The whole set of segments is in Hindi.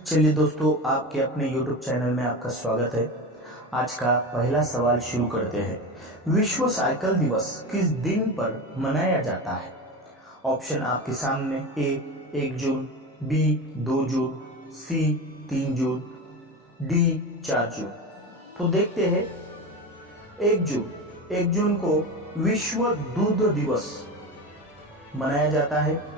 चलिए दोस्तों, आपके अपने YouTube चैनल में आपका स्वागत है। आज का पहला सवाल शुरू करते हैं। विश्व साइकिल दिवस किस दिन पर मनाया जाता है? ऑप्शन आपके सामने। ए 1 जून, बी 2 जून, सी 3 जून, डी 4 जून। तो देखते हैं। 1 जून को विश्व दूध दिवस मनाया जाता है।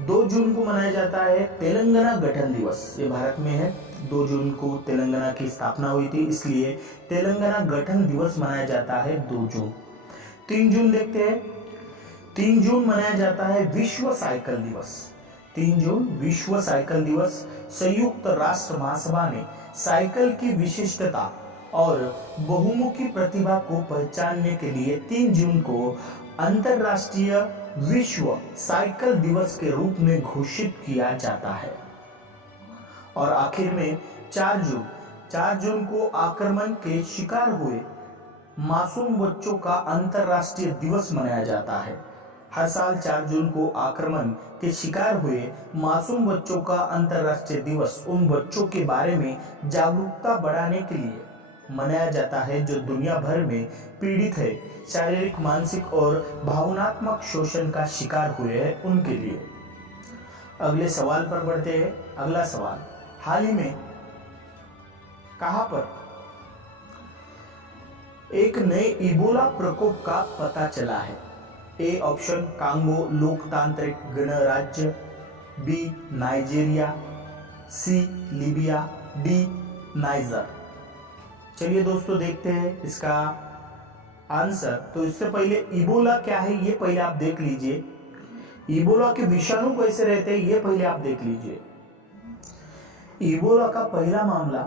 2 जून को मनाया जाता है तेलंगाना गठन दिवस। ये भारत में है। 2 जून को तेलंगाना की स्थापना हुई थी, इसलिए तेलंगाना गठन दिवस मनाया जाता है 2 जून। 3 जून देखते हैं। 3 जून मनाया जाता है विश्व साइकिल दिवस। 3 जून विश्व साइकिल दिवस। संयुक्त राष्ट्र महासभा ने साइकिल की विशिष्टता और बहुमुखी प्रतिभा को पहचानने के लिए 3 जून को अंतरराष्ट्रीय विश्व साइकिल दिवस के रूप में घोषित किया जाता है। और आखिर में 4 जून को आक्रमण के शिकार हुए मासूम बच्चों का अंतरराष्ट्रीय दिवस मनाया जाता है। हर साल 4 जून को आक्रमण के शिकार हुए मासूम बच्चों का अंतरराष्ट्रीय दिवस उन बच्चों के बारे में जागरूकता बढ़ाने के लिए मनाया जाता है जो दुनिया भर में पीड़ित है, शारीरिक, मानसिक और भावनात्मक शोषण का शिकार हुए हैं, उनके लिए। अगले सवाल पर बढ़ते हैं। अगला सवाल, हाल ही में कहां पर एक नए इबोला प्रकोप का पता चला है? ए ऑप्शन कांगो लोकतांत्रिक गणराज्य, बी नाइजीरिया, सी लीबिया, डी नाइजर। चलिए दोस्तों, देखते हैं इसका आंसर। तो इससे पहले इबोला क्या है ये पहले आप देख लीजिए। इबोला के विषाणु कैसे रहते हैं ये पहले आप देख लीजिए। इबोला का पहला मामला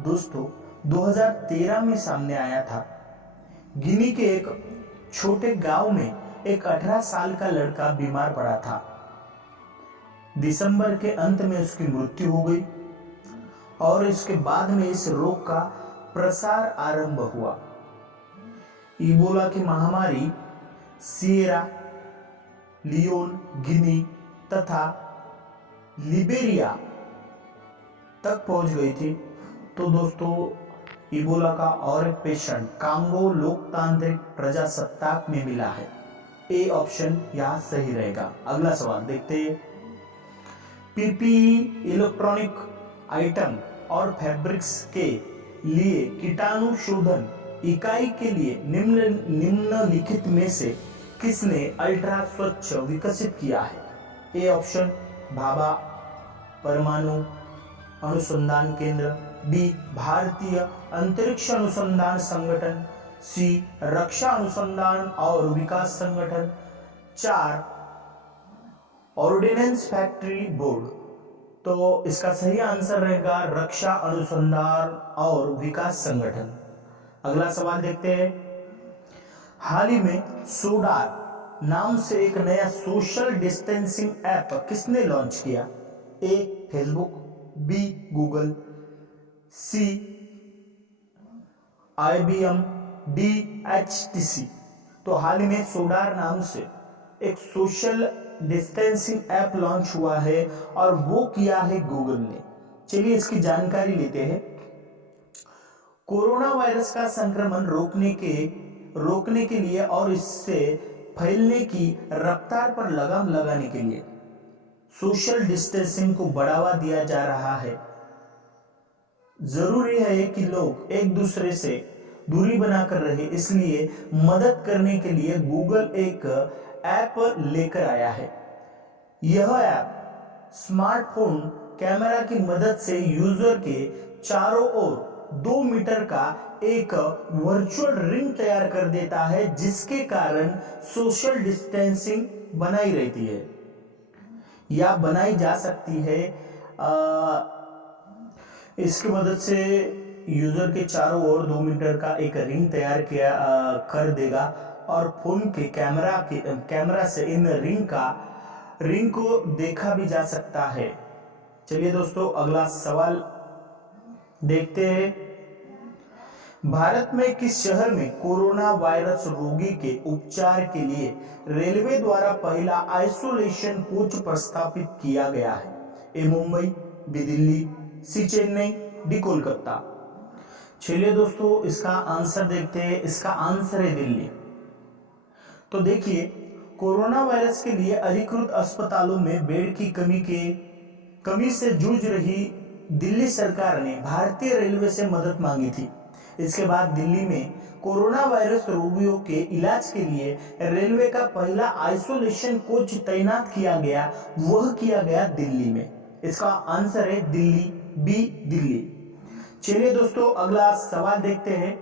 दोस्तों 2013 में सामने आया था। गिनी के एक छोटे गांव में एक 18 साल का लड़का बीमार पड़ा था। दिसंबर के अंत में उसकी मृत्यु हो गई और इसके बाद में इस रोग का प्रसार आरंभ हुआ। इबोला की महामारी सिएरा लियोन, गिनी तथा लिबेरिया तक पहुंच गई थी। तो दोस्तों, इबोला का और एक पेशेंट कांगो लोकतांत्रिक प्रजासत्ताक में मिला है। ए ऑप्शन यहां सही रहेगा। अगला सवाल देखते हैं। पीपीई इलेक्ट्रॉनिक आइटम और फैब्रिक्स के लिए कीटाणु शोधन इकाई के लिए निम्नलिखित में से किसने अल्ट्रा स्वच्छ विकसित किया है? ए ऑप्शन भाभा परमाणु अनुसंधान केंद्र, बी भारतीय अंतरिक्ष अनुसंधान संगठन, सी रक्षा अनुसंधान और विकास संगठन, 4 ऑर्डिनेंस फैक्ट्री बोर्ड। तो इसका सही आंसर रहेगा रक्षा अनुसंधान और विकास संगठन। अगला सवाल देखते हैं। हाल ही में सोडार नाम से एक नया सोशल डिस्टेंसिंग ऐप किसने लॉन्च किया? A Facebook, B Google, C IBM, D HTC। तो हाल ही में सोडार नाम से एक सोशल डिस्टेंसिंग ऐप लॉन्च हुआ है और वो किया है गूगल ने। चलिए इसकी जानकारी लेते हैं। कोरोना वायरस का संक्रमण रोकने के लिए और इससे फैलने की रफ्तार पर लगाम लगाने के लिए सोशल डिस्टेंसिंग को बढ़ावा दिया जा रहा है। जरूरी है कि लोग एक दूसरे से दूरी बनाकर रहे, इसलिए मदद करने के लिए गूगल एक ऐप लेकर आया है। यह ऐप स्मार्टफोन कैमरा की मदद से यूजर के चारों ओर 2 मीटर का एक वर्चुअल रिंग तैयार कर देता है, जिसके कारण सोशल डिस्टेंसिंग बनाई रहती है या बनाई जा सकती है। इसकी मदद से यूजर के चारों ओर 2 मीटर का एक रिंग तैयार कर देगा और फोन के कैमरा से इन रिंग को देखा भी जा सकता है। चलिए दोस्तों, अगला सवाल देखते हैं। भारत में किस शहर में कोरोना वायरस रोगी के उपचार के लिए रेलवे द्वारा पहला आइसोलेशन कोच प्रस्तावित किया गया है? ए मुंबई, बी दिल्ली, सी चेन्नई, डी कोलकाता। चलिए दोस्तों इसका आंसर देखते हैं। इसका आंसर है दिल्ली। तो देखिए, कोरोना वायरस के लिए अधिकृत अस्पतालों में बेड की कमी से जूझ रही दिल्ली सरकार ने भारतीय रेलवे से मदद मांगी थी। इसके बाद दिल्ली में कोरोना वायरस रोगियों के इलाज के लिए रेलवे का पहला आइसोलेशन कोच तैनात किया गया, वह किया गया दिल्ली में। इसका आंसर है दिल्ली, बी दिल्ली। चलिए दोस्तों अगला सवाल देखते हैं।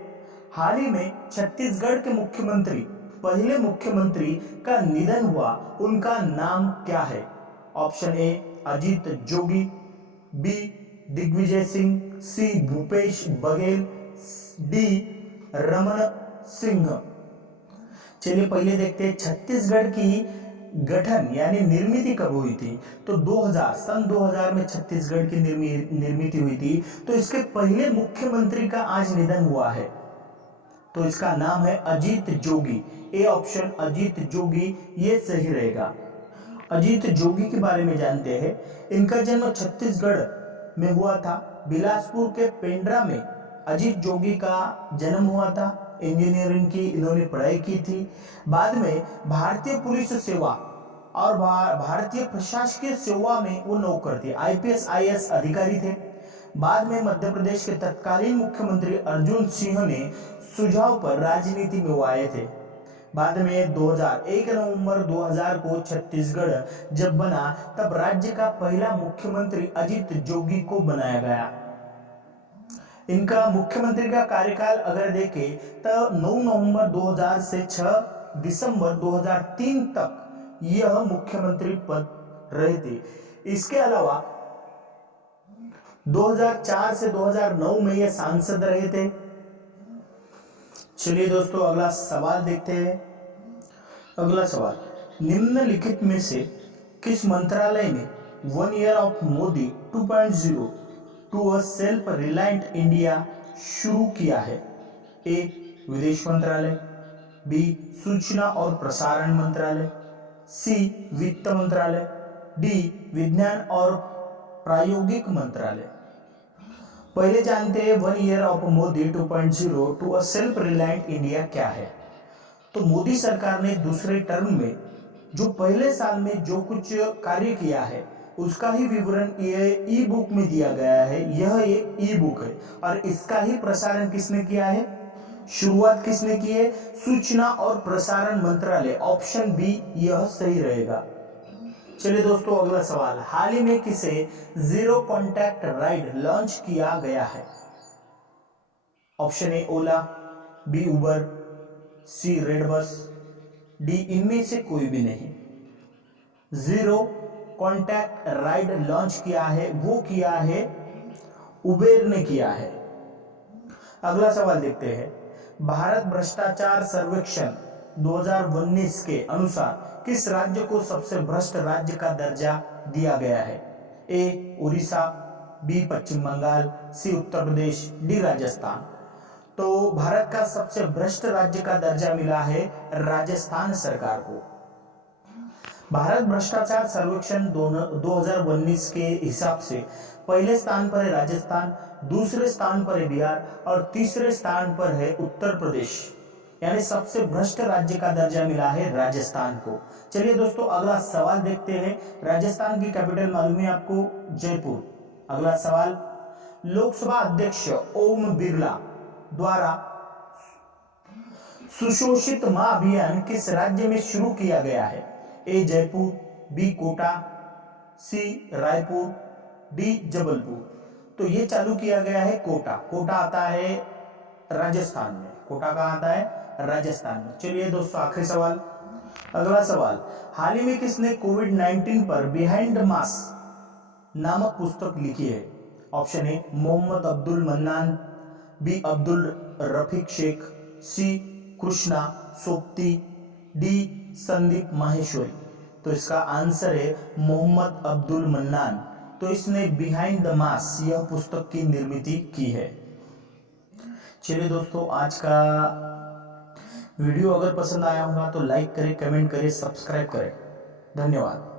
हाल ही में छत्तीसगढ़ के पहले मुख्यमंत्री का निधन हुआ, उनका नाम क्या है? Option A Ajit Jogi, B Digvijay Singh, C Bhupesh Baghel, D Raman Singh. चलिए पहले देखते हैं छत्तीसगढ़ की गठन यानी निर्मित कब हुई थी? तो 2000 में छत्तीसगढ़ की निर्मित हुई थी। तो इसके पहले मुख्यमंत्री का आज निधन हुआ है, तो इसका नाम है अजीत जोगी। ए ऑप्शन अजीत जोगी ये सही रहेगा। अजीत जोगी के बारे में जानते हैं। इनका जन्म छत्तीसगढ़ में हुआ था, बिलासपुर के पेंड्रा में अजीत जोगी का जन्म हुआ था। इंजीनियरिंग की इन्होंने पढ़ाई की थी। बाद में भारतीय पुलिस सेवा और भारतीय प्रशासकीय सेवा में वो नौकर थे, आईपीएस आईएएस अधिकारी थे। बाद में मध्य प्रदेश के तत्कालीन मुख्यमंत्री अर्जुन सिंह ने सुझाव पर राजनीति में वो आए थे। बाद में 1 नवंबर 2000 को छत्तीसगढ़ जब बना तब राज्य का पहला मुख्यमंत्री अजीत जोगी को बनाया गया। इनका मुख्यमंत्री का कार्यकाल अगर देखें तो 9 नवंबर 2000 से 6 दिसंबर 2003 तक यह मुख्यमंत्री पद रहे थे। इसके अलावा 2004 से 2009 में यह सांसद रहे थे। चलिए दोस्तों अगला सवाल देखते हैं। अगला सवाल, निम्नलिखित में से किस मंत्रालय ने 1 year of Modi 2.0 to a self reliant India शुरू किया है? ए विदेश मंत्रालय, बी सूचना और प्रसारण मंत्रालय, सी वित्त मंत्रालय, डी विज्ञान और प्रायोगिक मंत्रालय। पहले जानते हैं 1 year of Modi 2.0 to a self reliant India क्या है? तो मोदी सरकार ने दूसरे टर्म में जो पहले साल में जो कुछ कार्य किया है उसका ही विवरण ये ई बुक में दिया गया है। यह एक ई बुक है और इसका ही प्रसारण किसने किया है? शुरुआत किसने की है? सूचना और प्रसारण मंत्रालय। ऑप्शन बी यह सही रहेगा। चलिए दोस्तों अगला सवाल, हाल ही में किसे जीरो कॉन्टैक्ट राइड लॉन्च किया गया है? Option A Ola, B Uber, C red bus, D इनमें से कोई भी नहीं। जीरो कॉन्टैक्ट राइड लॉन्च किया है, वो किया है उबेर ने किया है। अगला सवाल देखते हैं। भारत भ्रष्टाचार सर्वेक्षण 2019 के अनुसार किस राज्य को सबसे भ्रष्ट राज्य का दर्जा दिया गया है? ए उड़ीसा, बी पश्चिम बंगाल, सी उत्तर प्रदेश, डी राजस्थान। तो भारत का सबसे भ्रष्ट राज्य का दर्जा मिला है राजस्थान सरकार को। भारत भ्रष्टाचार सर्वेक्षण 2019 के हिसाब से पहले स्थान पर है राजस्थान, दूसरे स्थान पर है बिहार और तीसरे स्थान पर है उत्तर प्रदेश। यानी सबसे भ्रष्ट राज्य का दर्जा मिला है राजस्थान को। चलिए दोस्तों अगला सवाल देखते हैं। राजस्थान की कैपिटल मालूम है आपको? जयपुर। अगला सवाल, लोकसभा अध्यक्ष ओम बिरला द्वारा सुशोषित मां अभियान किस राज्य में शुरू किया गया है? ए जयपुर, बी कोटा, सी रायपुर, डी जबलपुर। तो ये चालू किया गया है कोटा। कोटा आता है राजस्थान में। कोटा कहां आता है? राजस्थान में। चलिए दोस्तों आखिरी सवाल। अगला सवाल, हाल ही में किसने कोविड-19 पर बिहाइंड मास नामक पुस्तक लिखी है? Option A Mohammad Abdul Mannan, B Abdul Rafiq Shaikh, C Krishna Sopti, D Sandeep Maheshwari. तो इसका आंसर है मोहम्मद अब्दुल मन्नान। तो इसने बिहाइंड द मास यह पुस्तक की निर्मित की है। चलिए दोस्तों आज का वीडियो अगर पसंद आया होगा तो लाइक करें, कमेंट करें, सब्सक्राइब करें। धन्यवाद।